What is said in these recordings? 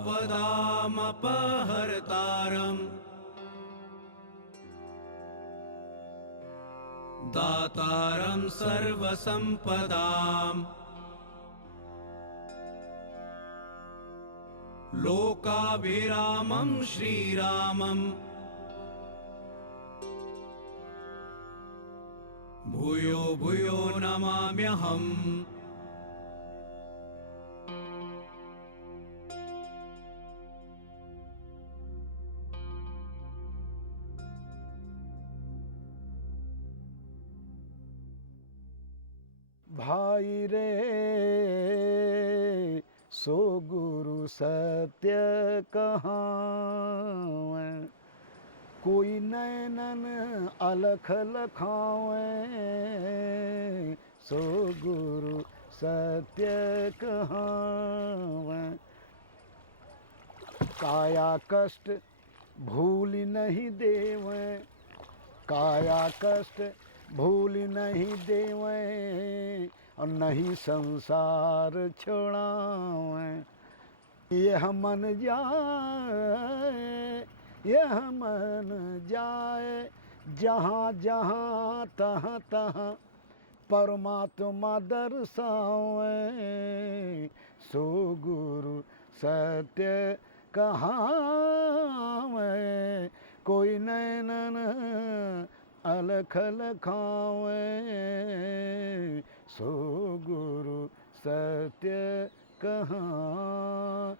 आपदामपहर्तारम् दातारं सर्वसम्पदाम् लोकाभिरामं श्रीरामम् भूयो भूयो नमाम्यहम्। भाई रे सो गुरु सत्य कहावै, कोई नैनन अलख लखावै, सो गुरु सत्य कहावै। काया कष्ट भूल नहीं देवै, काया कष्ट भूल नहीं देवै, और नहीं संसार छोड़ावै। यह मन जाए, यह मन जाए, जहाँ जहाँ तहाँ तहाँ परमात्मा दर्शावै, सो गुरु सत्य कहावै, कोई नैनन अलख लखावै, सो गुरु सत्य कहावै।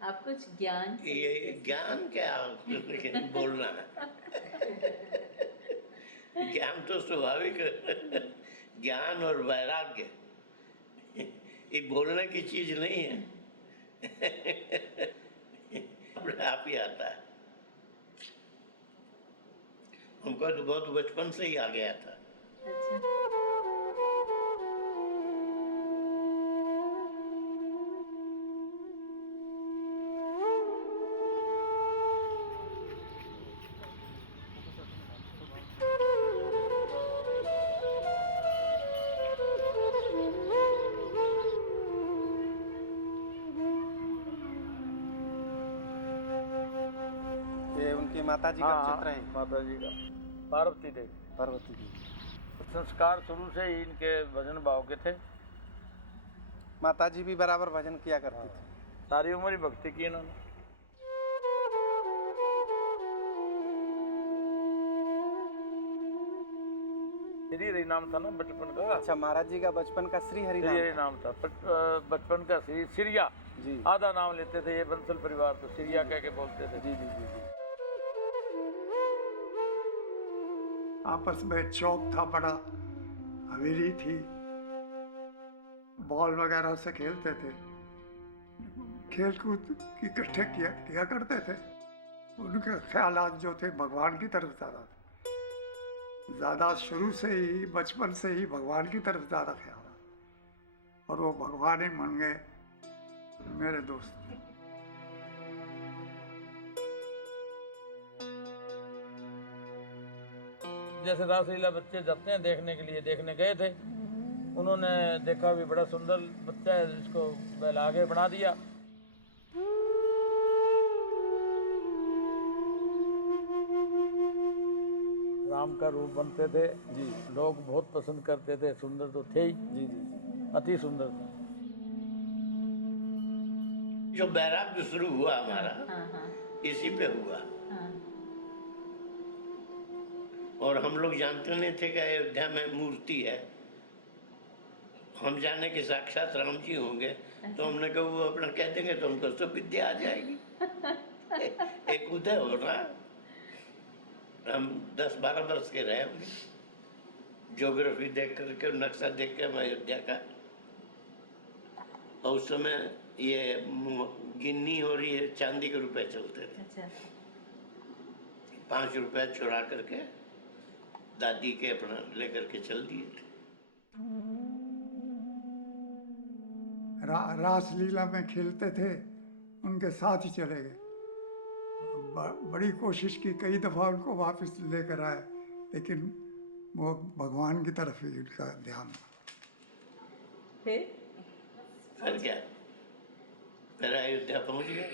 आप कुछ ज्ञान ये ज्ञान क्या बोलना है? ज्ञान तो स्वाभाविक ज्ञान और वैराग्य ये बोलने की चीज नहीं है। अपने आप ही आता है। हमको तो बहुत बचपन से ही आ गया था। अच्छा। ये उनकी माता जी का चित्र है। माता जी का, पार्वती देवी। पार्वती जी संस्कार शुरू से ही इनके भजन भाव के थे। माता जी भी बराबर भजन किया करती थी। सारी उम्र ही भक्ति की इन्होंने। श्री हरि नाम था ना बचपन का। अच्छा, महाराज जी का बचपन का श्री हरि श्री हरि नाम था। बचपन का श्री सिरिया जी। आधा नाम लेते थे। ये बंसल परिवार तो सिरिया कह के बोलते थे। जी जी जी जी। आपस में चौक था बड़ा, हवेली थी, बॉल वगैरह से खेलते थे, खेल कूद इकट्ठे किया करते थे। उनके ख्यालात जो थे भगवान की तरफ ज़्यादा शुरू से ही, बचपन से ही भगवान की तरफ ज़्यादा ख्याल है, और वो भगवान ही मान गए मेरे दोस्त। जैसे रासलीला बच्चे जाते हैं देखने के लिए, देखने गए थे। उन्होंने देखा भी बड़ा सुंदर बच्चा है, इसको पहले आगे बढ़ा दिया। राम का रूप बनते थे जी, लोग बहुत पसंद करते थे। सुंदर तो थे ही जी जी जी। अति सुंदर था। जो वैराग्य शुरू हुआ हमारा इसी पे हुआ। और हम लोग जानते नहीं थे कि अयोध्या में मूर्ति है। हम जाने कि साक्षात राम जी होंगे, तो हमने कहा वो अपना कह देंगे तो हमको सब विद्या आ जाएगी। एक उदय हो रहा। हम 10-12 वर्ष के रहे होंगे। ज्योग्राफी देख करके, नक्शा देख के अयोध्या का। और उस समय ये गिन्नी और ये चांदी के रुपए चलते थे। अच्छा। 5 रुपए चुरा करके दादी के अपना लेकर के चल दिए थे। रासलीला में खेलते थे, उनके साथ ही चले गए। बड़ी कोशिश की, कई दफ़ा उनको वापस लेकर आए, लेकिन वो भगवान की तरफ ही उनका ध्यान था। फिर क्या, फिर अयोध्या पहुंच गए।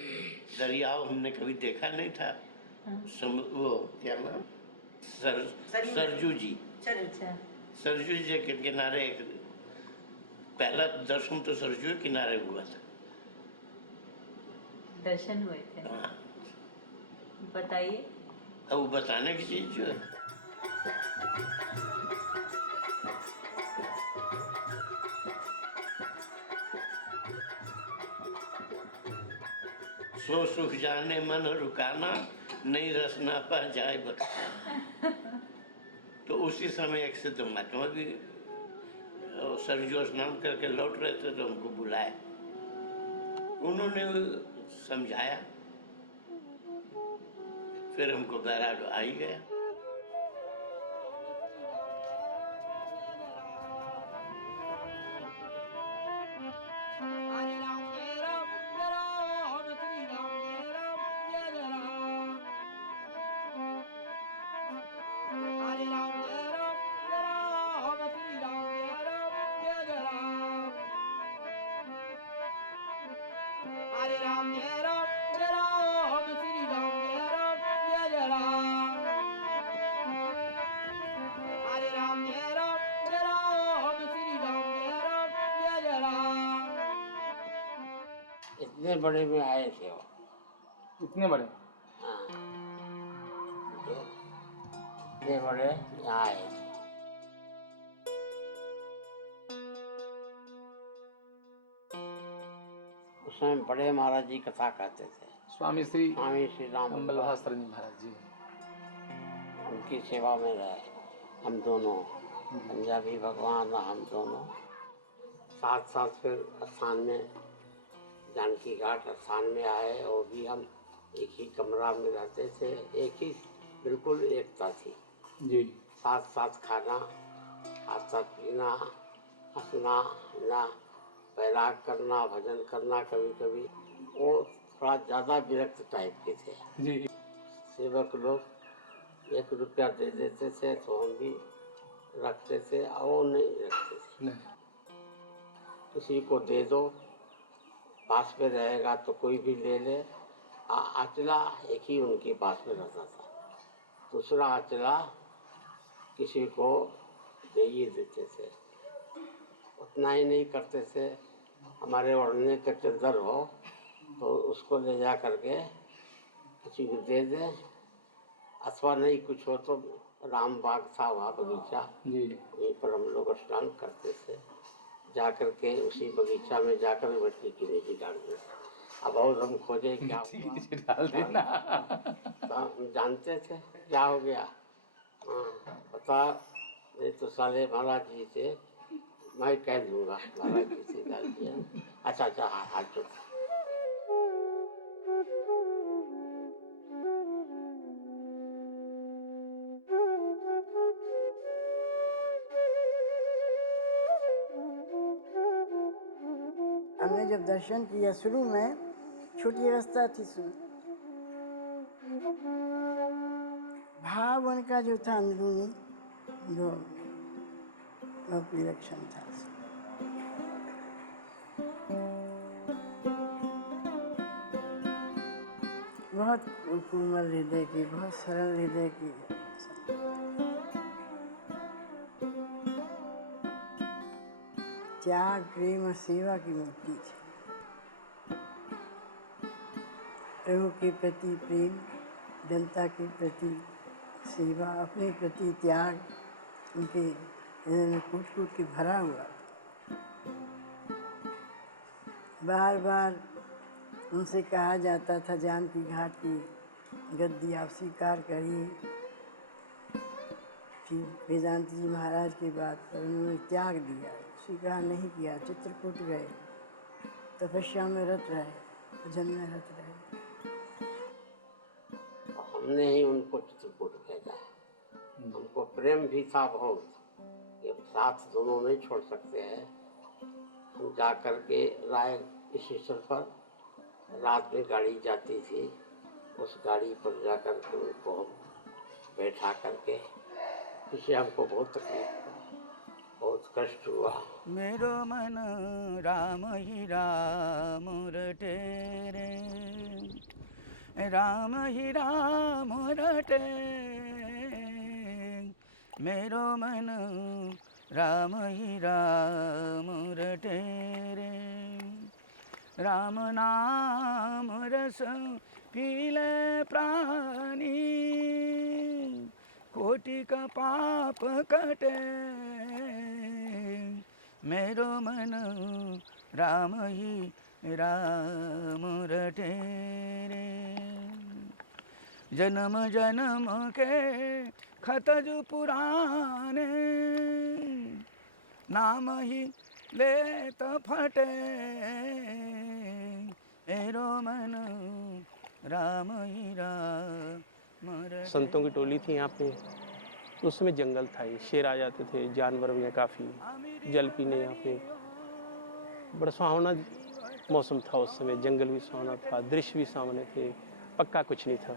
दरियाव हमने कभी देखा नहीं था। वो क्या नाम, सरजू जी, अच्छा, सरजू जी के किनारे पहला दर्शन तो सरजू के किनारे हुआ था। दर्शन हुए थे। हाँ, बताइए। अब वो बताने की चीज जो है, सो सुख जाने मन रुकाना, नहीं रसना पर जाए बता। तो उसी समय एक सिद्ध महात्मा भी सरजू स्नान करके लौट रहे थे, तो उनको बुलाए। उन्होंने समझाया, फिर हमको बैराग आ ही गया। इतने बड़े में आए थे वो। इतने बड़े? हाँ, इतने बड़े यहाँ आए थे। उसमें बड़े महाराज जी कथा कहते थे। स्वामी श्री राम बल्लभास्त्र जी महाराज जी, उनकी सेवा में रहे हम दोनों, पंजाबी भगवान और हम दोनों साथ साथ। फिर स्थान में, जानकी घाट स्थान में आए, और भी हम एक ही कमरा में रहते थे, एक ही बिल्कुल एकता थी जी। साथ साथ खाना, साथ साथ पीना, हंसना ना, बैराग करना, भजन करना। कभी कभी वो थोड़ा ज़्यादा विरक्त टाइप के थे जी। सेवक लोग 1 रुपया दे देते थे तो हम भी रखते थे, और वो नहीं रखते थे। नहीं। किसी को दे दो, पास में रहेगा तो कोई भी ले ले। अचला एक ही उनके पास में रहता था, दूसरा अचला किसी को दे ही देते थे। उतना ही नहीं करते थे, हमारे ओढ़ने के चादर हो तो उसको ले जा करके किसी को दे दे, अथवा नहीं कुछ हो तो राम बाग था वहाँ बगीचा, जी। वहीं पर हम लोग स्नान करते थे। जाकर के उसी बगीचा में जाकर मिट्टी की रेती डाल देते। अब और हम खोजे क्या हुआ, डाल देना। तो हम जानते थे क्या हो गया। हाँ, पता नहीं तो साले महाराज जी से मैं कह दूंगा, महाराज जी से डाल दिया। अच्छा अच्छा, हाँ हाँ चुप। हमने जब दर्शन किया, शुरू में छोटी अवस्था थी, भाव उनका जो था अंदरूनी, जो विलक्षण था। बहुत कोमल हृदय की, बहुत सरल हृदय की, त्याग, प्रेम और सेवा की मूर्ति थी। प्रभु के प्रति प्रेम, जनता के प्रति सेवा, अपने प्रति त्याग, उनके हृदय में कूट कूट के भरा हुआ। बार बार उनसे कहा जाता था, जानकी घाट की गद्दी आप स्वीकार करिए। फिर वेदांत जी महाराज की बात पर उन्होंने त्याग दिया, स्वीकार नहीं किया, चित्रकूट गए, तपस्या में रत रहे, भजन में रत रहे। हमने ही उनको चित्रकूट भेजा। हमको प्रेम भी था बहुत, ये साथ दोनों नहीं छोड़ सकते हैं, जा कर के राय स्टेशन पर रात में गाड़ी जाती थी, उस गाड़ी पर जा कर के उनको बैठा करके, इससे हमको बहुत तकलीफ, बहुत कष्ट हुआ। मेरो मन राम ही राम रटे रे, राम ही राम रटे, मेरो मन राम ही राम रटे रे, राम नाम रस पीले प्राणी, कोटि का पाप कटे, मेरो मन राम ही राम रटे रे, जन्म जन्म के खतज पुराने, नाम ही लेत फटे, मेरो मन राम ही राम रटे। संतों की टोली थी यहाँ पे, उस समय जंगल था, ये शेर आ जाते थे, जानवर भी हैं काफ़ी, जल पीने यहाँ पे। बड़ा सुहावना मौसम था उस समय, जंगल भी सुहावना था, दृश्य भी सामने थे, पक्का कुछ नहीं था।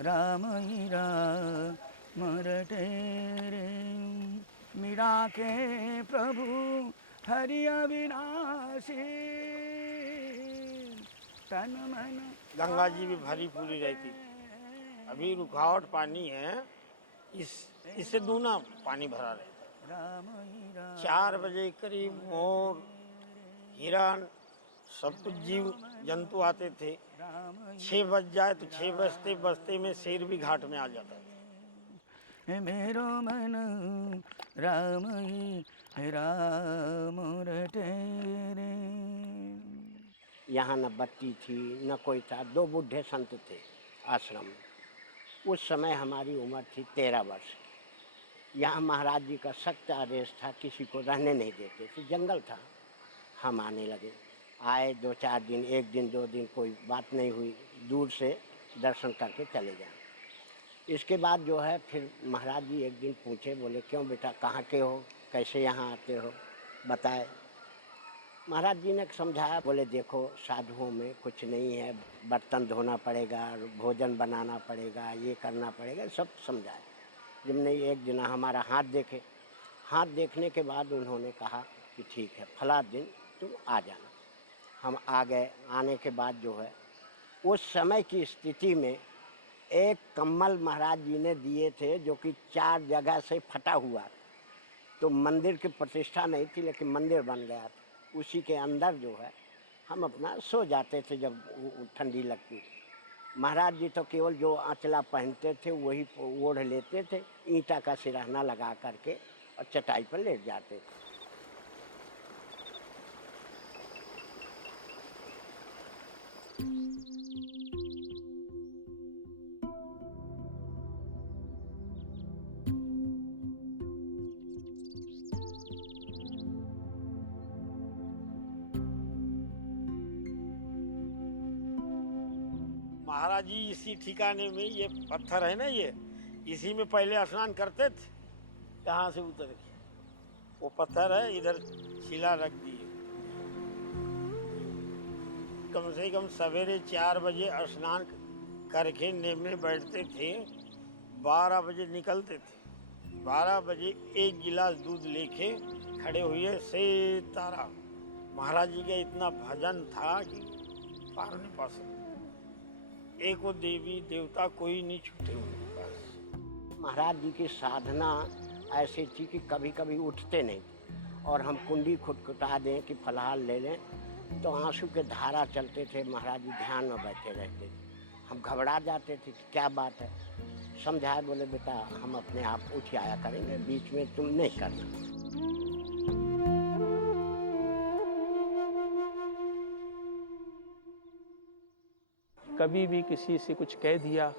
राम ही राम रटे रे, मीरा के प्रभु हरि अविनाशी, तन मन। गंगा जी भी भरी पूरी रहती, अभी रुकावट पानी है, इससे दूना पानी भरा रहता। 4 बजे करीब मोर, हिरण, सब कुछ जीव जंतु आते थे। 6 बज जाए तो 6 बजते बजते में शेर भी घाट में आ जाता था। मेरो मन राम ही राम रटे रे। यहाँ न बत्ती थी न कोई था, 2 बूढ़े संत थे आश्रम में। उस समय हमारी उम्र थी 13 वर्ष की। यहाँ महाराज जी का सख्त आदेश था, किसी को रहने नहीं देते थे, जंगल था। हम आने लगे, आए 2-4 दिन, 1 दिन 2 दिन कोई बात नहीं हुई, दूर से दर्शन करके चले जाए। इसके बाद जो है फिर महाराज जी एक दिन पूछे, बोले क्यों बेटा, कहाँ के हो, कैसे यहाँ आते हो, बताए। महाराज जी ने समझाया, बोले देखो साधुओं में कुछ नहीं है, बर्तन धोना पड़ेगा, भोजन बनाना पड़ेगा, ये करना पड़ेगा, सब समझाया। जब नहीं एक दिन हमारा हाथ देखे, हाथ देखने के बाद उन्होंने कहा कि ठीक है, फला दिन तुम आ जाना। हम आ गए। आने के बाद जो है उस समय की स्थिति में एक कम्बल महाराज जी ने दिए थे जो कि 4 जगह से फटा हुआ। तो मंदिर की प्रतिष्ठा नहीं थी, लेकिन मंदिर बन गया था। उसी के अंदर जो है हम अपना सो जाते थे जब ठंडी लगती थी। महाराज जी तो केवल जो आंचला पहनते थे वही ओढ़ लेते थे, ईंटा का सिरहाना लगा करके और चटाई पर लेट जाते थे। महाराज जी इसी ठिकाने में, ये पत्थर है ना, ये इसी में पहले स्नान करते थे। यहाँ से उतर के वो पत्थर है, इधर शिला रख दी। कम से कम सवेरे 4 बजे स्नान करके नेमने बैठते थे, 12 बजे निकलते थे। 12 बजे 1 गिलास दूध लेके खड़े हुए से तारा। महाराज जी का इतना भजन था कि पार नहीं पा सकते। एक वो देवी देवता कोई नहीं छूटे उनके पास। महाराज जी की साधना ऐसी थी कि कभी कभी उठते नहीं थे, और हम कुंडी खुटखुटा दें कि फलाहार ले लें तो आंसू के धारा चलते थे। महाराज जी ध्यान में बैठे रहते थे। हम घबरा जाते थे कि क्या बात है। समझाए, बोले बेटा हम अपने आप उठ आया करेंगे, बीच में तुम नहीं करना। कभी भी किसी से कुछ कह दिया,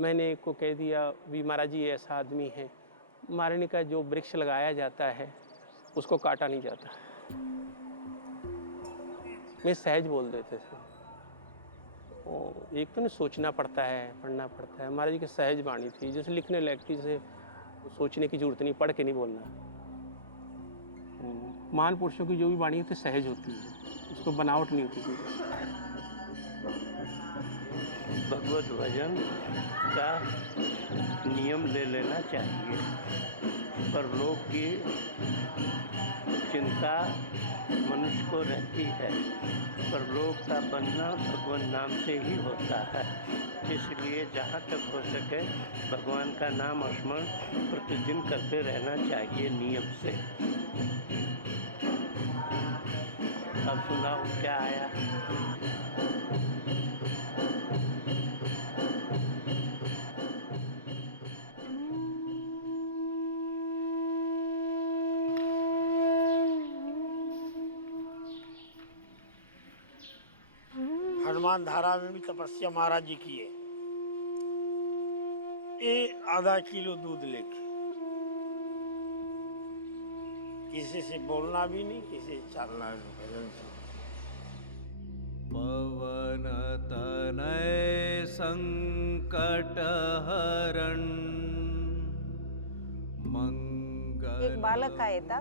मैंने को कह दिया भी महाराज जी ऐसा आदमी है, मारने का जो वृक्ष लगाया जाता है उसको काटा नहीं जाता। मैं सहज बोल देते थे। एक तो नहीं सोचना पड़ता है, पढ़ना पड़ता है। महाराज जी की सहज वाणी थी, जैसे लिखने लायक थी, जैसे सोचने की जरूरत नहीं, पढ़ के नहीं बोलना। महान पुरुषों की जो भी वाणी होती है सहज होती है, उसको बनावट नहीं होती। भगवत भजन का नियम ले लेना चाहिए, पर लोग की चिंता मनुष्य को रहती है, पर लोग का बनना भगवान नाम से ही होता है। इसलिए जहाँ तक हो सके भगवान का नाम स्मरण प्रतिदिन करते रहना चाहिए नियम से। अब सुनाओ क्या आया। हनुमान धारा में भी तपस्या महाराज जी की है। ये आधा किलो दूध लेके, किसी से बोलना भी नहीं, किसी से चलना नहीं, भजन से। पवन तनय संकट हरण मंगल। एक बालक आया था,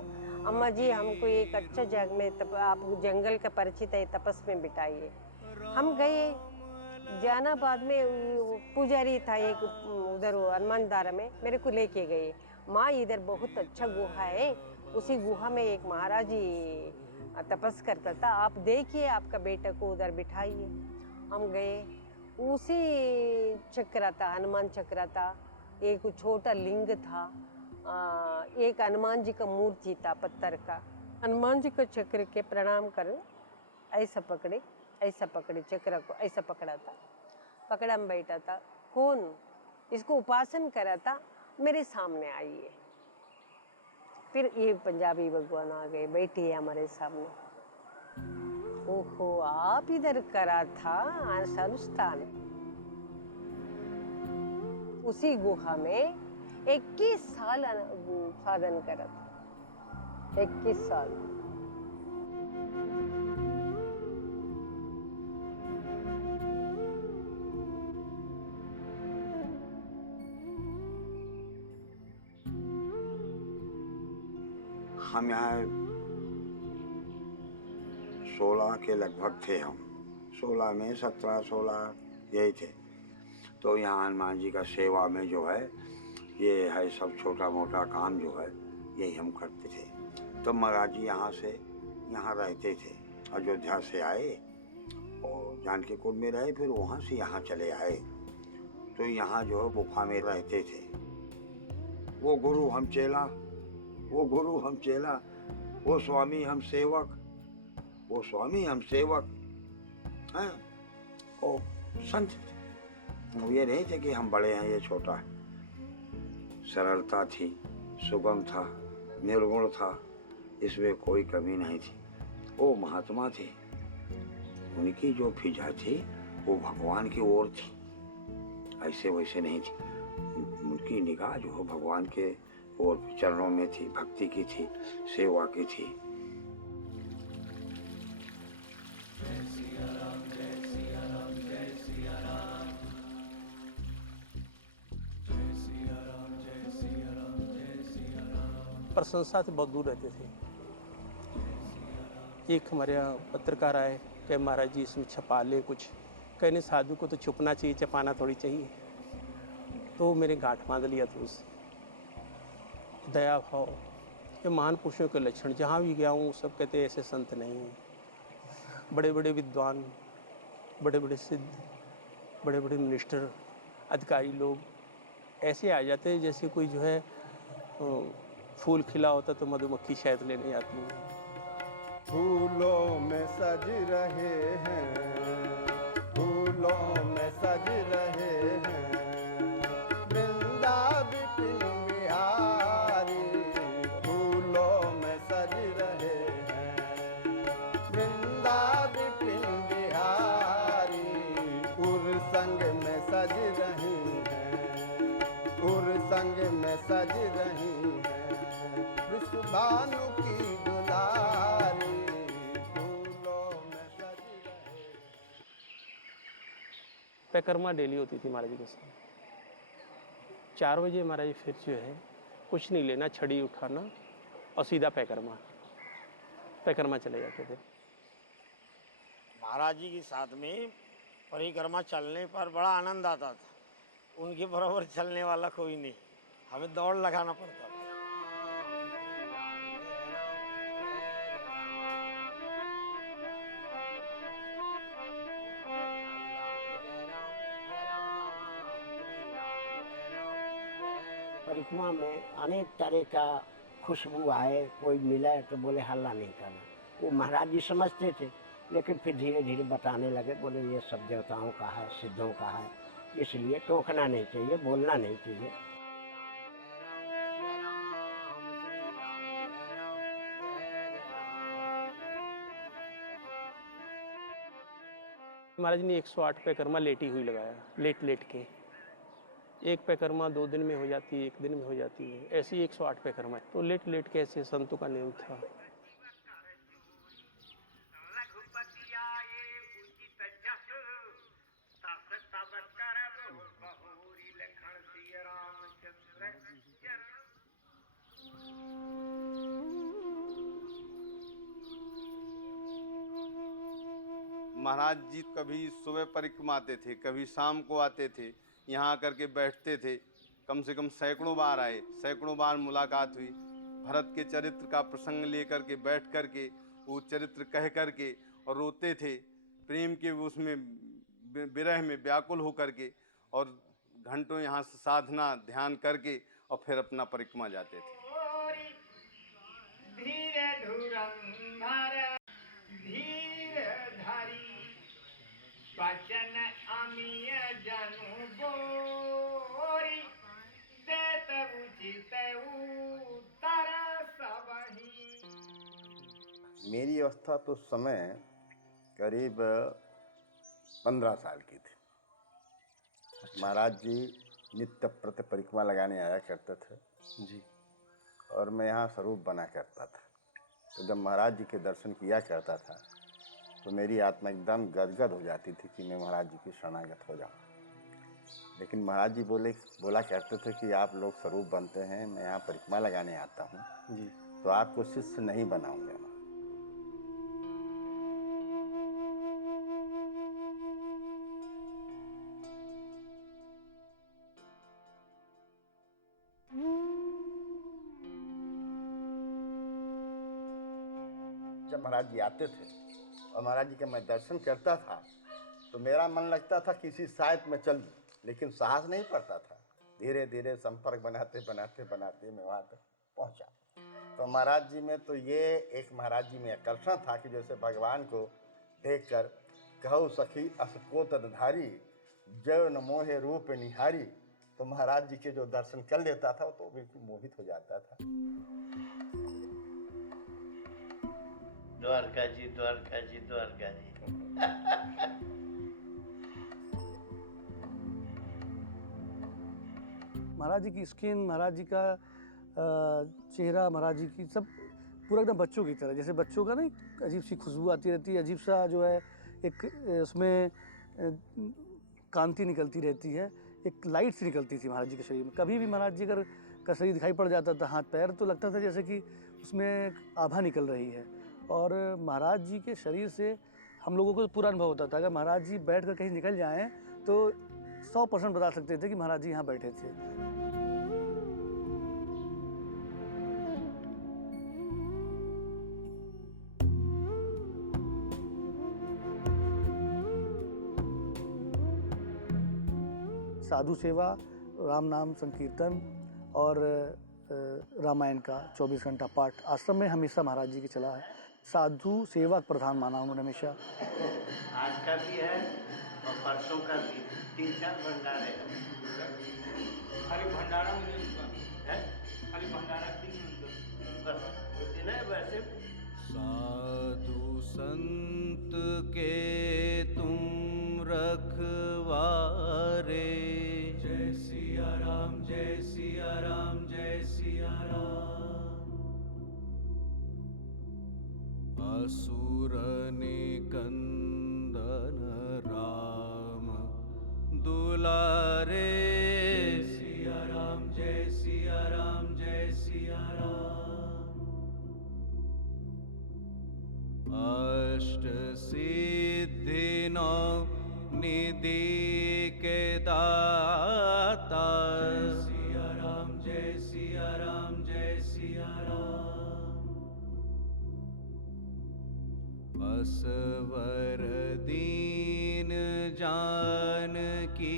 अम्मा जी हमको एक अच्छा जगह में आप जंगल का परिचित है, तपस में बिठाइए। हम गए जहानाबाद में, पुजारी था एक उधर हनुमान धारा में, मेरे को लेके गए। माँ इधर बहुत अच्छा गुहा है, उसी गुहा में एक महाराज जी तपस करता था, आप देखिए आपका बेटा को उधर बिठाइए। हम गए, उसी चक्र था, हनुमान चक्र था, एक छोटा लिंग था, एक हनुमान जी का मूर्ति था पत्थर का। हनुमान जी को चक्र के प्रणाम कर ऐसा पकड़े, ऐसा पकड़े चक्र को, ऐसा पकड़ा था, पकड़ा में बैठा था। कौन इसको उपासन करा था, मेरे सामने आई है। फिर ये पंजाबी भगवान आ गए, बैठी है हमारे सामने। ओहो, आप इधर करा था संस्थान। उसी गुहा में 21 साल साधन करा था, 21 साल। हम यहाँ 16 के लगभग थे। हम 16 में 17-16 यही थे। तो यहाँ हनुमान जी का सेवा में जो है ये है सब छोटा मोटा काम जो है यही हम करते थे। तो महाराज जी यहाँ से यहाँ रहते थे, अयोध्या से आए और जानकी कुंड में रहे, फिर वहाँ से यहाँ चले आए। तो यहाँ जो है गुफा में रहते थे। वो गुरु हम चेला, वो गुरु हम चेला, वो स्वामी हम सेवक, वो स्वामी हम सेवक हैं। और संत वो ये नहीं थे कि हम बड़े हैं ये छोटा है। सरलता थी, सुगम था, निर्गुण था, इसमें कोई कमी नहीं थी। वो महात्मा थे, उनकी जो फिजा थी वो भगवान की ओर थी, ऐसे वैसे नहीं थी। उनकी निगाह जो हो भगवान के और चरणों में थी, भक्ति की थी, सेवा की थी। प्रशंसा से बहुत दूर रहते थे। एक हमारे यहाँ पत्रकार आए, कहे महाराज जी इसमें छपा ले कुछ। कहने साधु को तो छुपना चाहिए, छपाना थोड़ी चाहिए। तो मेरे गांठ बांध लिया था उससे। दया भाव, ये महान पुरुषों के लक्षण जहाँ भी गया हूँ सब कहते हैं ऐसे संत नहीं हैं। बड़े बड़े विद्वान, बड़े बड़े सिद्ध, बड़े बड़े मिनिस्टर, अधिकारी लोग ऐसे आ जाते हैं जैसे कोई जो है फूल खिला होता तो मधुमक्खी शहद लेने आती है। फूलों में सज रहे हैं, फूलों में सज रहे हैं, वृंदावन बिहारी। फूलों में सज रहे हैं, वृंदावन बिहारी। उर संग में सज रही हैं, उर संग में सज रही हैं, विश्वभानु की दुलारी। परिक्रमा डेली होती थी महाराज जी के साथ। 4 बजे महाराज जी फिर जो है कुछ नहीं लेना, छड़ी उठाना और सीधा परिक्रमा। परिक्रमा चले जाते थे। महाराज जी के साथ में परिक्रमा चलने पर बड़ा आनंद आता था। उनके बराबर चलने वाला कोई नहीं, हमें दौड़ लगाना पड़ता था। परिक्रमा में अनेक तरह का खुशबू आए, कोई मिले तो बोले हल्ला नहीं करना। वो महाराज जी समझते थे, लेकिन फिर धीरे धीरे बताने लगे, बोले ये सब देवताओं का है, सिद्धों का है, इसलिए टोकना नहीं चाहिए, बोलना नहीं चाहिए। महाराज ने 108 परिक्रमा लेटी हुई लगाया, लेट लेट के। एक परिक्रमा 2 दिन में हो जाती है, 1 दिन में हो जाती है, ऐसी 108 परिक्रमा है। तो लेट लेट के ऐसे संतों का नियम था। महाराज जी कभी सुबह परिक्रमा आते थे, कभी शाम को आते थे, यहाँ आकर के बैठते थे। कम से कम सैकड़ों बार आए, सैकड़ों बार मुलाकात हुई। भरत के चरित्र का प्रसंग लेकर के बैठ कर के वो चरित्र कह कर के और रोते थे, प्रेम के उसमें विरह में व्याकुल होकर के, और घंटों यहाँ से साधना ध्यान करके और फिर अपना परिक्रमा जाते थे। धीरे धुरंधर धीर धारी बचन अमीय जनु बोरी देत उचित उत्तर सबही। मेरी अवस्था तो उस समय करीब 15 साल की थी। महाराज जी नित्य प्रति परिक्रमा लगाने आया करते थे जी, और मैं यहाँ स्वरूप बना करता था। तो जब महाराज जी के दर्शन किया करता था तो मेरी आत्मा एकदम गदगद हो जाती थी कि मैं महाराज जी की शरणागत हो जाऊँ। लेकिन महाराज जी बोला करते थे कि आप लोग स्वरूप बनते हैं, मैं यहाँ परिक्रमा लगाने आता हूँ जी, तो आपको शिष्य नहीं बनाऊंगा मैं। जब महाराज जी आते थे और महाराज जी का मैं दर्शन करता था तो मेरा मन लगता था किसी साहित में चल दूं, लेकिन साहस नहीं पड़ता था। धीरे धीरे संपर्क बनाते बनाते बनाते मैं वहाँ तक पहुँचा। तो महाराज जी में तो ये एक महाराज जी में आकर्षण था कि जैसे भगवान को देखकर कहो सखी असको तदधारी जय न मोहे रूप निहारी। तो महाराज जी के जो दर्शन कर लेता था तो बिल्कुल मोहित हो जाता था। द्वारका जी द्वारका जी द्वारका जी। महाराज जी की स्किन, महाराज जी का चेहरा, महाराज जी की सब पूरा एकदम बच्चों की तरह, जैसे बच्चों का ना एक अजीब सी खुशबू आती रहती है, अजीब सा जो है एक उसमें कांति निकलती रहती है, एक लाइट सी निकलती थी महाराज जी के शरीर में। कभी भी महाराज जी अगर का शरीर दिखाई पड़ जाता था, हाथ पैर, तो लगता था जैसे कि उसमें आभा निकल रही है। और महाराज जी के शरीर से हम लोगों को पूरा अनुभव होता था। अगर महाराज जी बैठ कर कहीं निकल जाएं तो 100% बता सकते थे कि महाराज जी यहाँ बैठे थे। साधु सेवा, राम नाम संकीर्तन और रामायण का 24 घंटा पाठ आश्रम में हमेशा महाराज जी की चला है। साधु सेवा प्रधान माना उन्होंने हमेशा। आज का भी है और परसों का भी, 3-4 भंडारे हैं। खाली भंडारा में है, खाली भंडारा बस दिन है वैसे। साधु संत के तुम रखवारे, जय सिया राम जय सिया राम जय सिया राम। असुर निकंदन राम दुलारे, सिया राम जय सिया राम जय सिया राम। असवर दीन जानकी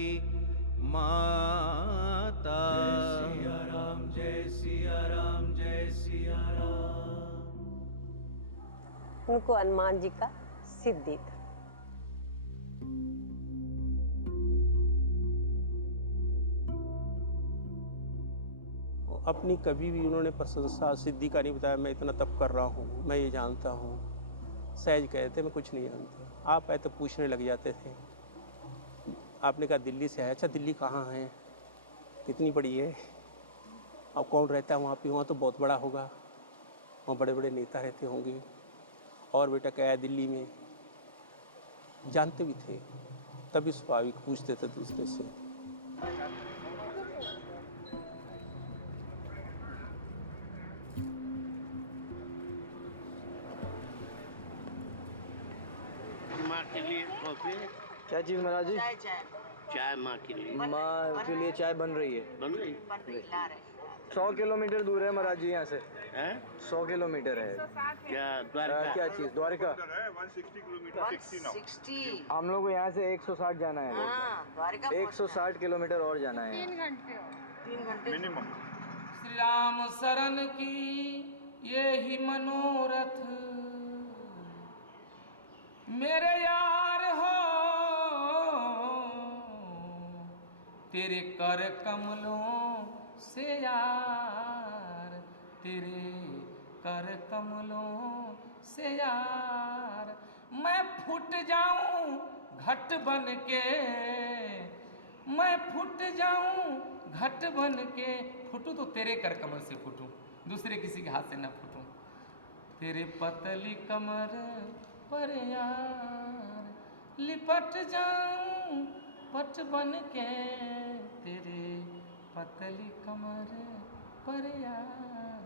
माता। जय सिया राम, जय सिया राम, जय सिया राम। उनको हनुमान जी का सिद्धि था। अपनी कभी भी उन्होंने प्रशंसा सिद्धि का नहीं बताया, मैं इतना तप कर रहा हूँ, मैं ये जानता हूँ। सहज कहते मैं कुछ नहीं जानता। आप आए तो पूछने लग जाते थे। आपने कहा दिल्ली से है। अच्छा दिल्ली कहाँ है, कितनी बड़ी है, अब कौन रहता है वहाँ पे? वहाँ तो बहुत बड़ा होगा, वहाँ बड़े बड़े नेता रहते होंगे। और बेटा क्या है दिल्ली में? जानते भी थे, तभी स्वाभाविक पूछते थे दूसरे से। माँ के लिए कॉफी क्या चीज महाराज जी? चाय माँ के लिए। माँ के लिए चाय बन रही है। बन रही? 100 किलोमीटर दूर है महाराज जी यहाँ से। 100 किलोमीटर है। क्या द्वारका? क्या चीज? द्वारका 160 किलोमीटर। हम लोग को यहाँ से 160 जाना है। 160 किलोमीटर और जाना है। 3 घंटे मिनिमम। श्री राम शरण की ये ही मनोरथ, मेरे यार हो तेरे कर कमलों से यार, तेरे कर कमलों से यार। मैं फूट जाऊं घट बन के, मैं फूट जाऊं घट बन के। फूटूं तो तेरे कर कमल से फूटूं, दूसरे किसी के हाथ से न फूटूं। तेरे पतली कमर पर यार लिपट जाऊं पट बन के, तेरे पतली कमर पर यार।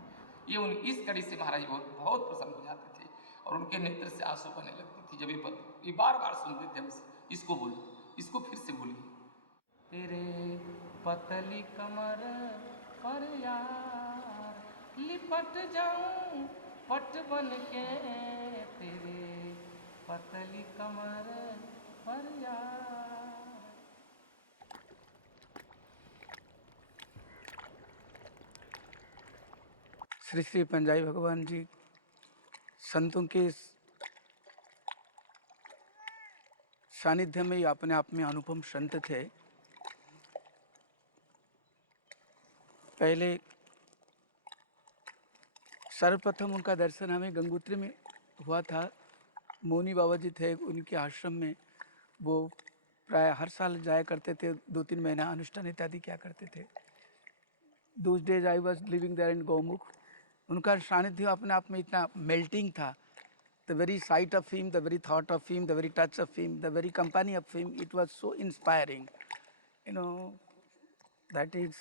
ये इस कड़ी से महाराज बहुत प्रसन्न हो जाते थे और उनके नेत्र से आंसू बहने लगती थी जब ये बार बार सुनते थे हमसे। इसको बोलो, इसको फिर से बोलिए। तेरे पतली कमर पर यार लिपट जाऊं पट बन के, तेरे पतली कमर पर यार। श्री श्री पंजाबी भगवान जी संतों के सानिध्य में ही अपने आप में अनुपम संत थे। पहले सर्वप्रथम उनका दर्शन हमें गंगोत्री में हुआ था। मौनी बाबा जी थे, उनके आश्रम में वो प्राय हर साल जाया करते थे, 2-3 महीना अनुष्ठान इत्यादि क्या करते थे। Those days I was living there in Gaumukh. उनका सानिध्य अपने आप में इतना मेल्टिंग था। The very sight of him, the very thought of him, the very touch of him, the very company of him, it was so inspiring. You know, that is,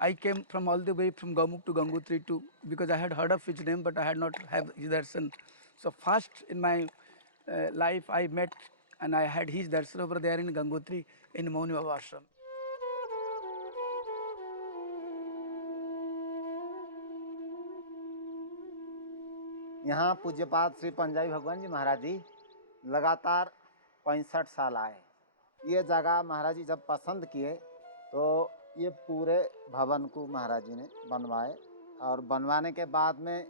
I came from all the way from Gaumukh to Gangotri to, because I had heard of his name, but I had not have his darshan. So first in my life I met and I had his darshan over there in Gangotri in Mauni Baba Ashram. यहाँ पूज्यपाद श्री पंजाबी भगवान जी महाराज जी लगातार 65 साल आए। ये जगह महाराज जी जब पसंद किए तो ये पूरे भवन को महाराज जी ने बनवाए और बनवाने के बाद में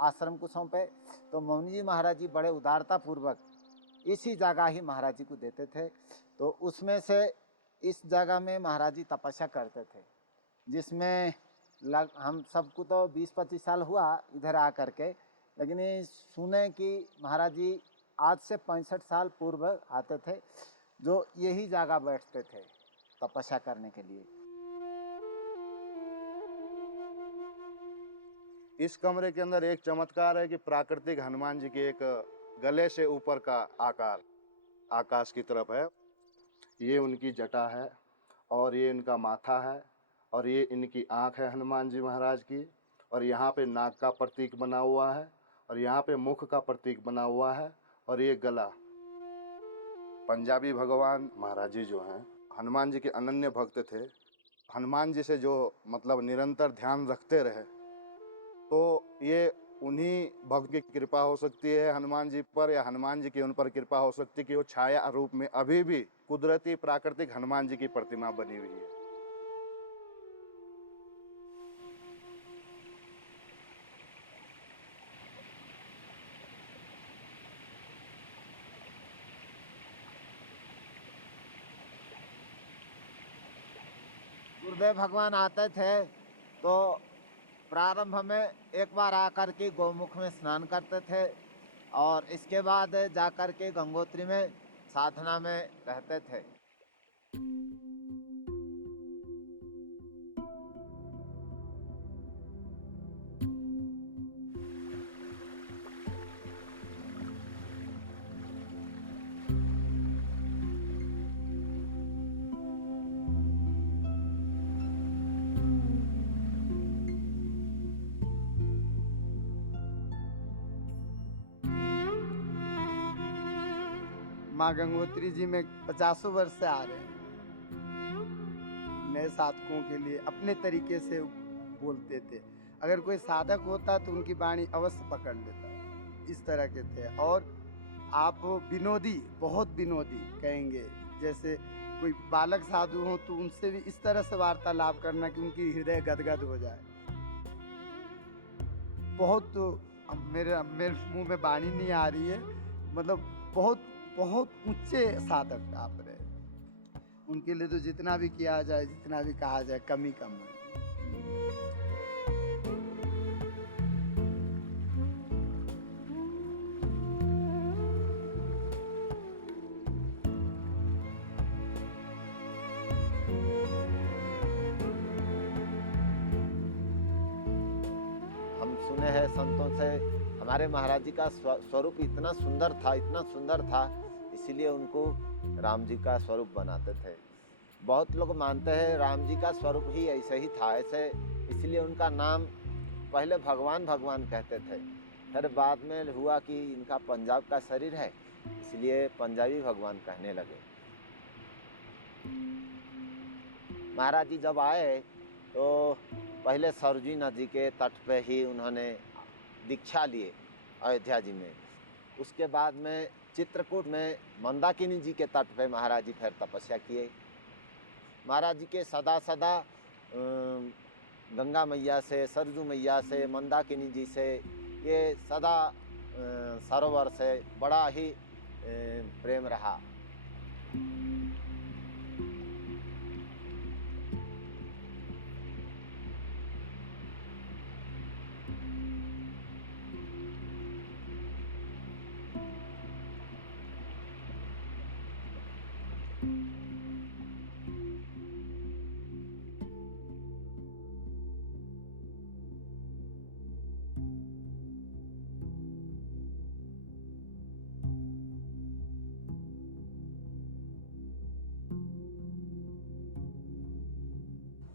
आश्रम को सौंपे। तो मौनी जी महाराज जी बड़े उदारता पूर्वक इसी जगह ही महाराज जी को देते थे। तो उसमें से इस जगह में महाराज जी तपस्या करते थे, जिसमें हम सबको तो 20-25 साल हुआ इधर आ करके, लेकिन ये सुने कि महाराज जी आज से 65 साल पूर्व आते थे, जो यही जगह बैठते थे तपस्या करने के लिए। इस कमरे के अंदर एक चमत्कार है कि प्राकृतिक हनुमान जी के एक गले से ऊपर का आकार आकाश की तरफ है। ये उनकी जटा है और ये इनका माथा है और ये इनकी आँख है हनुमान जी महाराज की, और यहाँ पे नाक का प्रतीक बना हुआ है और यहाँ पे मुख का प्रतीक बना हुआ है और ये गला। पंजाबी भगवान महाराज जी जो हैं हनुमान जी के अनन्य भक्त थे। हनुमान जी से जो मतलब निरंतर ध्यान रखते रहे, तो ये उन्हीं भक्त की कृपा हो सकती है हनुमान जी पर, या हनुमान जी की उन पर कृपा हो सकती है कि वो छाया रूप में अभी भी कुदरती प्राकृतिक हनुमान जी की प्रतिमा बनी हुई है। गुरुदेव भगवान आते थे तो प्रारंभ में एक बार आकर के गौमुख में स्नान करते थे और इसके बाद जाकर के गंगोत्री में साधना में रहते थे। माँ गंगोत्री जी में 50 वर्ष से आ रहे हैं। नए साधकों के लिए अपने तरीके से बोलते थे। अगर कोई साधक होता तो उनकी वाणी अवश्य पकड़ लेता, इस तरह के थे। और आप विनोदी, बहुत विनोदी कहेंगे। जैसे कोई बालक साधु हो तो उनसे भी इस तरह से वार्तालाप करना कि उनकी हृदय गदगद हो जाए। बहुत मेरे मुंह में वाणी नहीं आ रही है, मतलब बहुत बहुत ऊंचे साधक आप रहे। उनके लिए तो जितना भी किया जाए, जितना भी कहा जाए, कम ही कम है। हम सुने हैं संतों से हमारे महाराज जी का स्वरूप इतना सुंदर था, इतना सुंदर था, इसीलिए उनको राम जी का स्वरूप बनाते थे। बहुत लोग मानते हैं राम जी का स्वरूप ही ऐसे ही था, ऐसे इसलिए उनका नाम पहले भगवान भगवान कहते थे। फिर बाद में हुआ कि इनका पंजाब का शरीर है, इसलिए पंजाबी भगवान कहने लगे। महाराज जी जब आए तो पहले सरजू नदी के तट पे ही उन्होंने दीक्षा लिए अयोध्या जी में। उसके बाद में चित्रकूट में मंदाकिनी जी के तट पे महाराज जी फिर तपस्या किए। महाराज जी के सदा सदा गंगा मैया से, सरजू मैया से, मंदाकिनी जी से, ये सदा सरोवर से बड़ा ही प्रेम रहा।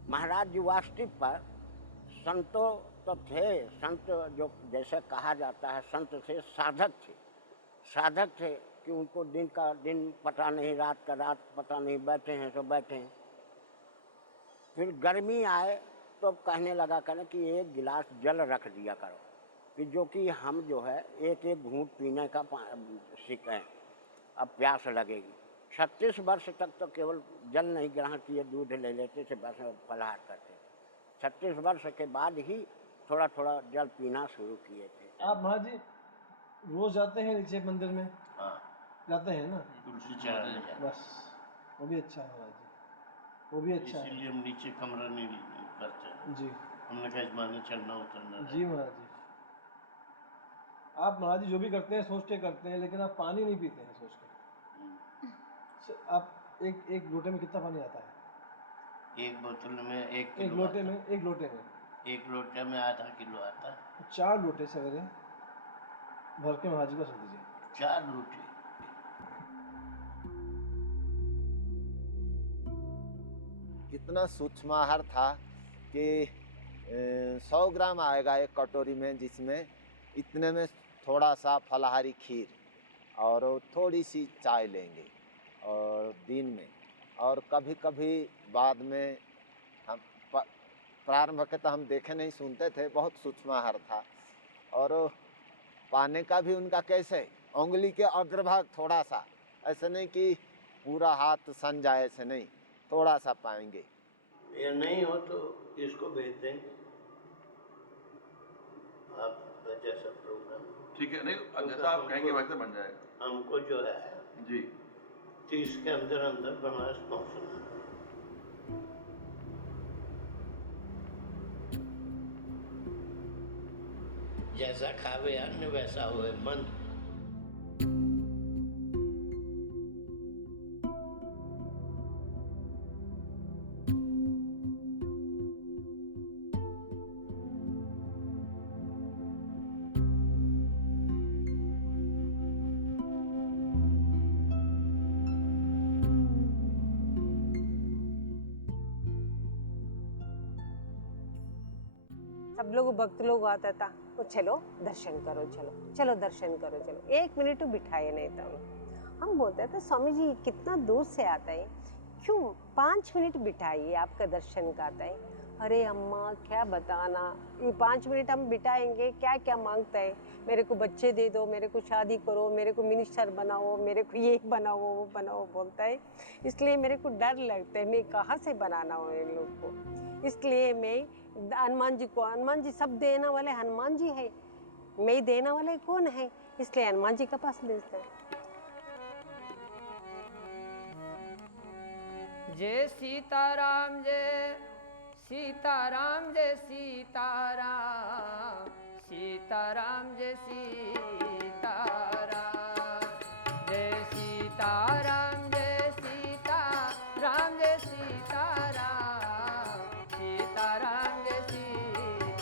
महाराज जी वास्तविक पर संतों तो थे, संत जो जैसे कहा जाता है संत थे, साधक थे। साधक थे कि उनको दिन का दिन पता नहीं, रात का रात पता नहीं, बैठे हैं तो बैठे हैं। फिर गर्मी आए तो कहने लगा करें कि एक गिलास जल रख दिया करो, कि जो कि हम जो है एक एक घूंट पीने का सीखें, अब प्यास लगेगी। 36 वर्ष तक तो केवल जल नहीं ग्रहण किए, दूध ले लेते थे, बस फलाहार करते थे। 36 वर्ष के बाद ही थोड़ा थोड़ा जल पीना शुरू किए थे। आप महाराज जी रोज जाते हैं नीचे मंदिर में? जाते हैं ना? तुलसी चढ़ाने जाते हैं। बस वो भी अच्छा है महाराज जी, वो भी अच्छा है। इसीलिए हम नीचे कमरा नहीं करते हैं। जी हमने कहा इजमाने चढ़ना उतरना। जी महाराज जी, आप महाराज जी जो भी करते हैं सोच के करते हैं, लेकिन आप पानी नहीं पीते हैं सोच के। आप एक लोटे में कितना पानी आता है? एक बोतल में एक लोटे में एक लोटे में आधा किलो आता है। 4 लोटे सवेरे भर के महाराज जी को रख दीजिए। 4 लोटे। इतना सूक्ष्म आहार था कि 100 ग्राम आएगा एक कटोरी में, जिसमें इतने में थोड़ा सा फलाहारी खीर और थोड़ी सी चाय लेंगे और दिन में, और कभी कभी बाद में हम प्रारंभ के तो हम देखे नहीं सुनते थे, बहुत सूक्ष्म आहार था। और पाने का भी उनका कैसे, उंगली के अग्रभाग थोड़ा सा, ऐसे नहीं कि पूरा हाथ सन जाए, ऐसे नहीं, थोड़ा सा पाएंगे। ये नहीं हो तो इसको भेज देंगे आप, जैसा प्रोग्राम। ठीक है, नहीं जैसा आप कहेंगे वैसे बन जाएगा। हमको जो है जी 30 के अंदर अंदर बनारस पहुंचना। जैसा खावे अन्न वैसा हुए मन। सब लोग भक्त लोग आता था, वो चलो दर्शन करो, चलो चलो दर्शन करो, चलो 1 मिनट तो बिठाए नहीं था। हम बोलते थे स्वामी जी कितना दूर से आता है, क्यों 5 मिनट बिठाइए, आपका दर्शन करता है। अरे अम्मा क्या बताना, ये 5 मिनट हम बिठाएंगे, क्या क्या मांगता है, मेरे को बच्चे दे दो, मेरे को शादी करो, मेरे को मिनिस्टर बनाओ, मेरे को ये बनाओ वो बनाओ बोलता है। इसलिए मेरे को डर लगता है, मैं कहाँ से बनाना हो इन लोग को। इसलिए मैं हनुमान जी को, हनुमान जी सब देने वाले हनुमान जी है, मैं देने वाले कौन है, इसलिए हनुमान जी के पास भेजते हैं। जय सीताराम जय सीताराम जय सीताराम, सीताराम जय सीताराम, जय सीताराम जय सीताराम जय सीताराम, सीताराम जय सीताराम,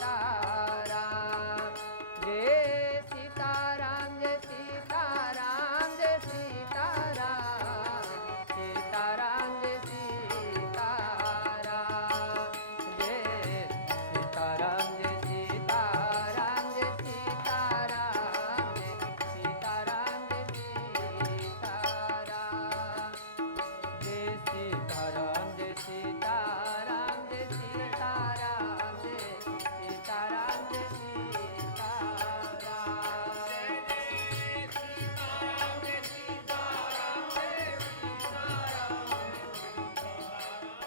जय सीताराम जय सीताराम जय सीताराम, सीताराम जय सीताराम, जय सीताराम जय सीताराम जय सीताराम, जय सीताराम जय सीताराम, जय सीताराम जय सीताराम जय सीताराम, जय सीताराम जय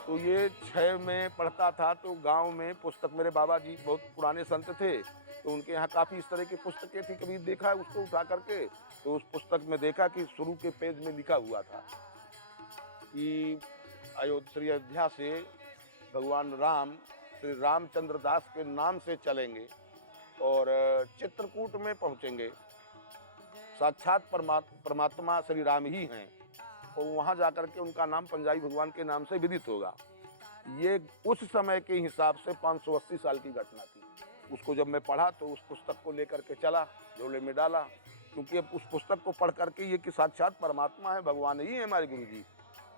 तो ये 6 में पढ़ता था तो गांव में पुस्तक, मेरे बाबा जी बहुत पुराने संत थे तो उनके यहाँ काफ़ी इस तरह की पुस्तकें थी। कभी देखा उसको उठा करके तो उस पुस्तक में देखा कि शुरू के पेज में लिखा हुआ था कि श्री अयोध्या से भगवान राम श्री रामचंद्र दास के नाम से चलेंगे और चित्रकूट में पहुँचेंगे। साक्षात परमात्मा श्री राम ही हैं और वहाँ जाकर के उनका नाम पंजाबी भगवान के नाम से विदित होगा। ये उस समय के हिसाब से 580 साल की घटना थी। उसको जब मैं पढ़ा तो उस पुस्तक को लेकर के चला, झोले में डाला, क्योंकि अब उस पुस्तक को पढ़ करके ये कि साक्षात परमात्मा है, भगवान ही है हमारे गुरु जी।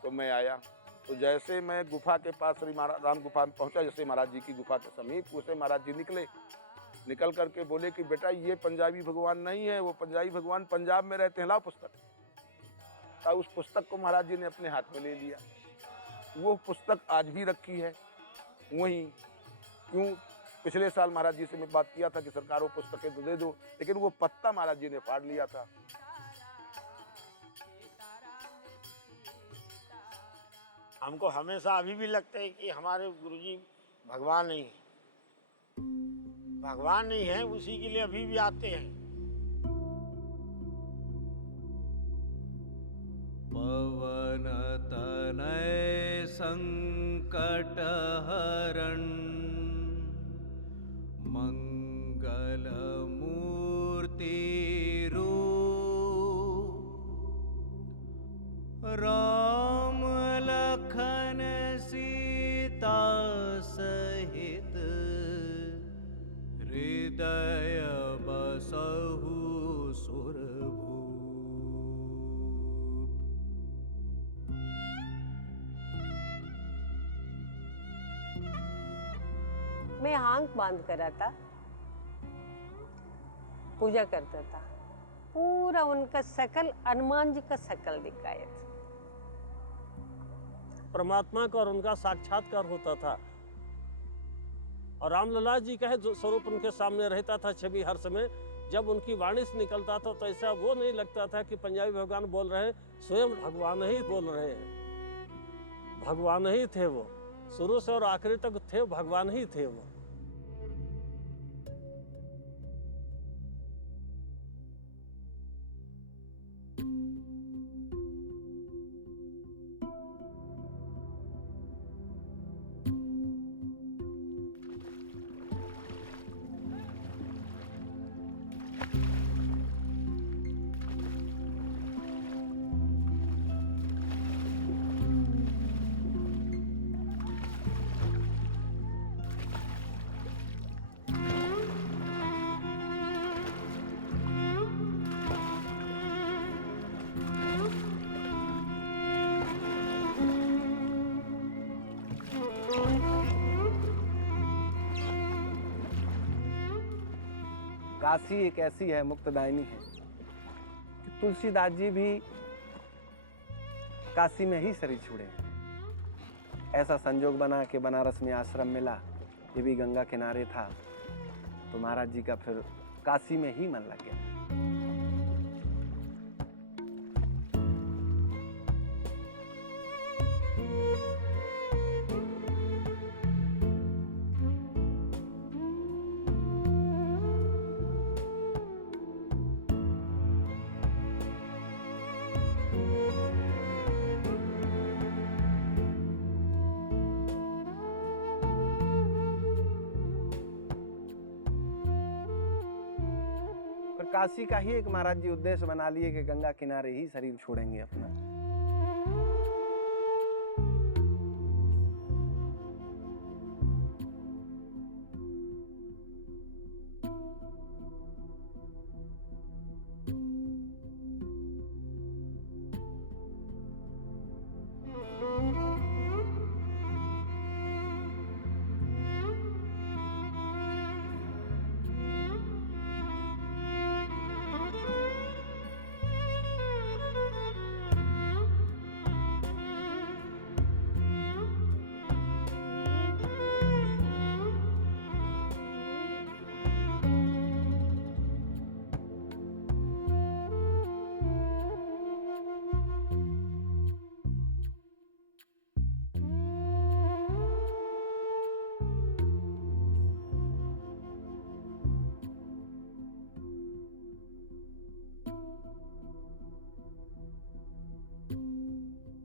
तो मैं आया तो जैसे मैं गुफा के पास श्री राम गुफा में पहुँचा, जैसे महाराज जी की गुफा के समीप, उसे महाराज जी निकल करके बोले कि बेटा ये पंजाबी भगवान नहीं है, वो पंजाबी भगवान पंजाब में रहते हैं, लाओ पुस्तक। तो उस पुस्तक को महाराज जी ने अपने हाथ में ले लिया। वो पुस्तक आज भी रखी है वहीं। क्यों, पिछले साल महाराज जी से मैं बात किया था कि सरकार वो पुस्तकें तो दे दो, लेकिन वो पत्ता महाराज जी ने फाड़ लिया था। हमको हमेशा अभी भी लगता है कि हमारे गुरुजी भगवान नहीं है, भगवान नहीं है, उसी के लिए अभी भी आते हैं। पवन तनय संकट हरण, मंगल मूर्ति रूप, राम लखन सीता सहित, हृदय बसहु सुरभूप। मैं आंख बांध कर आता, पूजा करता था, पूरा उनका शकल हनुमान जी का शकल दिखाया था। परमात्मा का और उनका साक्षात्कार होता था। और रामलला जी का है जो स्वरूप उनके सामने रहता था छवि हर समय। जब उनकी वाणी से निकलता था तो ऐसा वो नहीं लगता था कि पंजाबी भगवान बोल रहे हैं, स्वयं भगवान ही बोल रहे हैं। भगवान ही थे वो, शुरू से और आखिरी तक थे, भगवान ही थे वो। काशी एक ऐसी है, मुक्तदायिनी है, कि तुलसीदास जी भी काशी में ही शरीर छोड़े हैं। ऐसा संजोग बना कि बनारस में आश्रम मिला, ये भी गंगा किनारे था, तो महाराज जी का फिर काशी में ही मन लग गया। काशी का ही एक महाराज जी उद्देश्य बना लिए कि गंगा किनारे ही शरीर छोड़ेंगे अपना।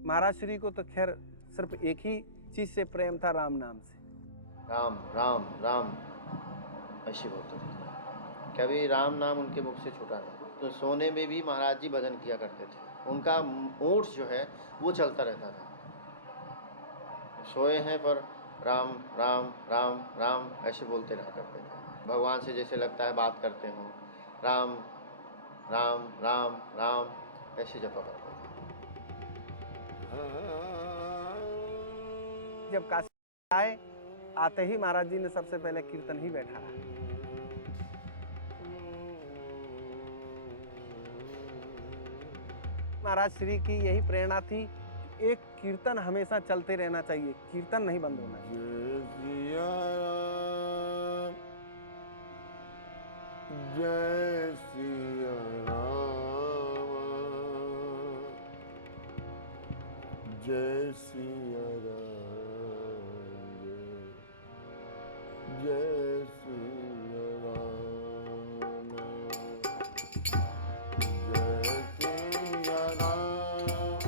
महाराज श्री को तो खैर सिर्फ एक ही चीज से प्रेम था, राम नाम से। राम राम राम ऐसे बोलते थे, कभी राम नाम उनके मुख से छूटा नहीं। तो सोने में भी महाराज जी भजन किया करते थे, उनका ओठ जो है वो चलता रहता था। सोए हैं पर राम राम राम राम ऐसे बोलते रहा करते थे। भगवान से जैसे लगता है बात करते हों, राम राम राम राम ऐसे जपा करते थे। जब काशी आए, आते ही महाराज जी ने सबसे पहले कीर्तन ही बैठाया। महाराज श्री की यही प्रेरणा थी, एक कीर्तन हमेशा चलते रहना चाहिए, कीर्तन नहीं बंद होना चाहिए। जय सिया राम, जय सिया राम, जय सिया राम, जय सिया राम,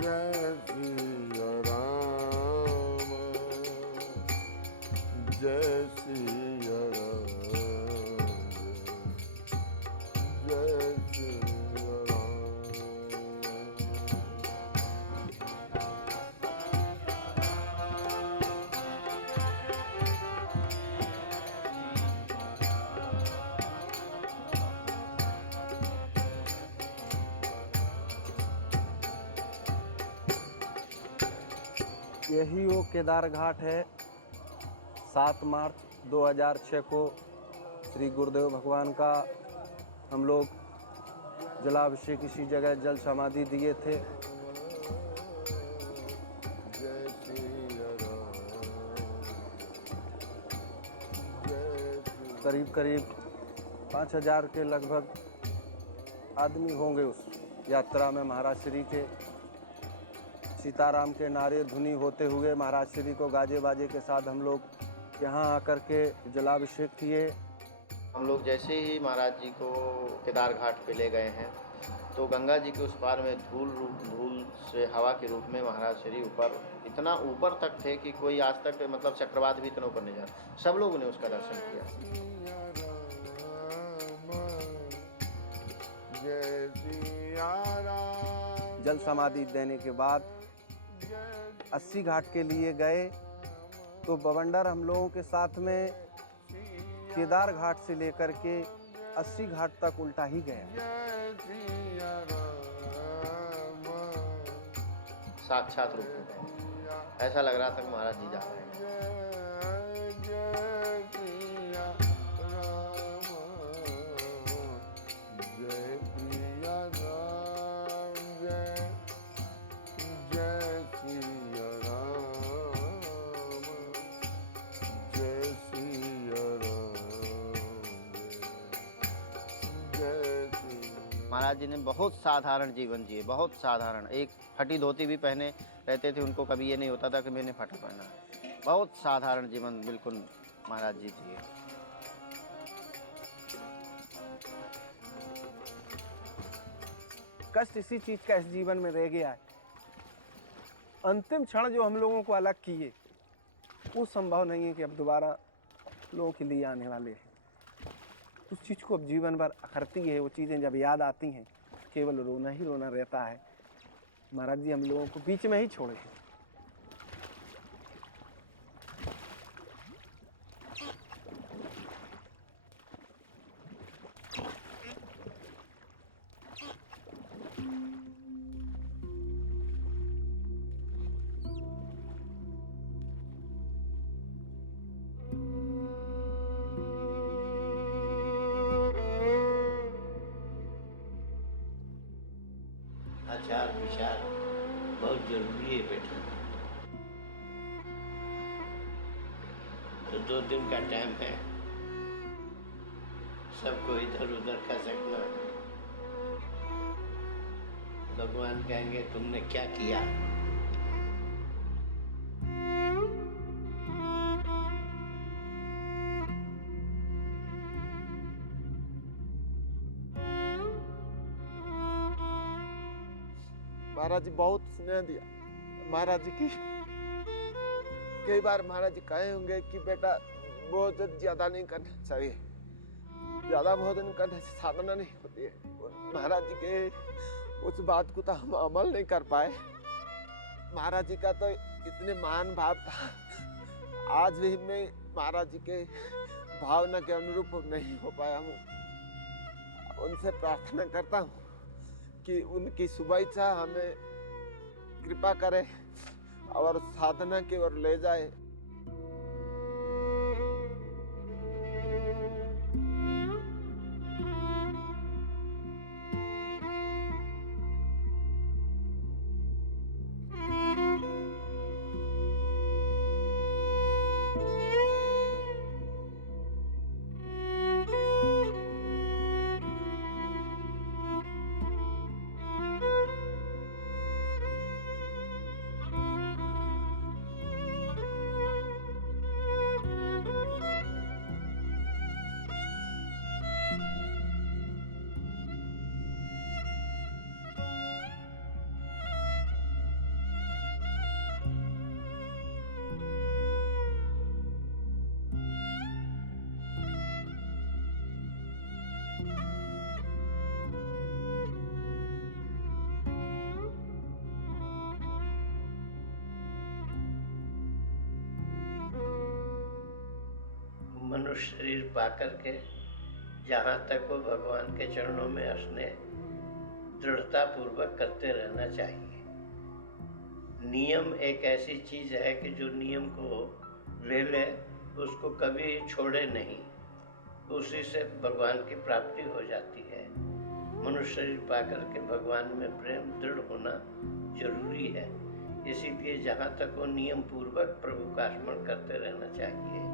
जय सिया राम, जय सिया यही वो केदार घाट है। 7 मार्च 2006 को श्री गुरुदेव भगवान का हम लोग जलाभिषेक इसी जगह जल समाधि दिए थे। जय सिया राम, करीब करीब 5000 के लगभग आदमी होंगे उस यात्रा में। महाराज श्री के सीताराम के नारे धुनी होते हुए महाराज श्री को गाजे बाजे के साथ हम लोग यहाँ आकर के जलाभिषेक किए। हम लोग जैसे ही महाराज जी को केदार घाट पे ले गए हैं तो गंगा जी के उस पार में धूल से हवा के रूप में महाराज श्री ऊपर इतना ऊपर तक थे कि कोई आज तक मतलब चक्रवात भी इतना ऊपर नहीं जा। सब लोगों ने उसका दर्शन किया। जल समाधि देने के बाद 80 घाट के लिए गए तो बवंडर हम लोगों के साथ में केदार घाट से लेकर के 80 घाट तक उल्टा ही गया। साक्षात रूप में गए, ऐसा लग रहा था कि महाराज जी जा रहे हैं। महाराज जी ने बहुत साधारण जीवन जिए, बहुत साधारण। एक फटी धोती भी पहने रहते थे, उनको कभी ये नहीं होता था कि मैंने फटा पहना। बहुत साधारण जीवन बिल्कुल महाराज जी जिए। कष्ट इसी चीज का इस जीवन में रह गया है। अंतिम क्षण जो हम लोगों को अलग किए वो संभव नहीं है कि अब दोबारा लोगों के लिए आने वाले हैं। उस चीज़ को अब जीवन भर अखरती है। वो चीज़ें जब याद आती हैं केवल रोना ही रोना रहता है। महाराज जी हम लोगों को बीच में ही छोड़े हैं। आचार विचार बहुत जरूरी है बेटा। तो 2 दिन का टाइम है, सबको इधर उधर खसकना। भगवान कहेंगे तुमने क्या किया। महाराज जी बहुत स्नेह दिया। महाराज जी की कई बार महाराज जी कहे होंगे कि बेटा भोजन ज्यादा नहीं करना चाहिए, ज्यादा भोजन करने से साधना नहीं होती है। महाराज जी के उस बात को तो हम अमल नहीं कर पाए। महाराज जी का तो इतने मान भाव था, आज भी मैं महाराज जी के भावना के अनुरूप नहीं हो पाया हूँ। उनसे प्रार्थना करता हूँ कि उनकी शुभ इच्छा हमें कृपा करे और साधना की ओर ले जाए। मनुष्य शरीर पाकर के जहाँ तक वो भगवान के चरणों में स्नेह दृढ़ता पूर्वक करते रहना चाहिए। नियम एक ऐसी चीज है कि जो नियम को ले ले उसको कभी छोड़े नहीं, उसी से भगवान की प्राप्ति हो जाती है। मनुष्य शरीर पाकर के भगवान में प्रेम दृढ़ होना जरूरी है। इसीलिए जहाँ तक वो नियम पूर्वक प्रभु का स्मरण करते रहना चाहिए।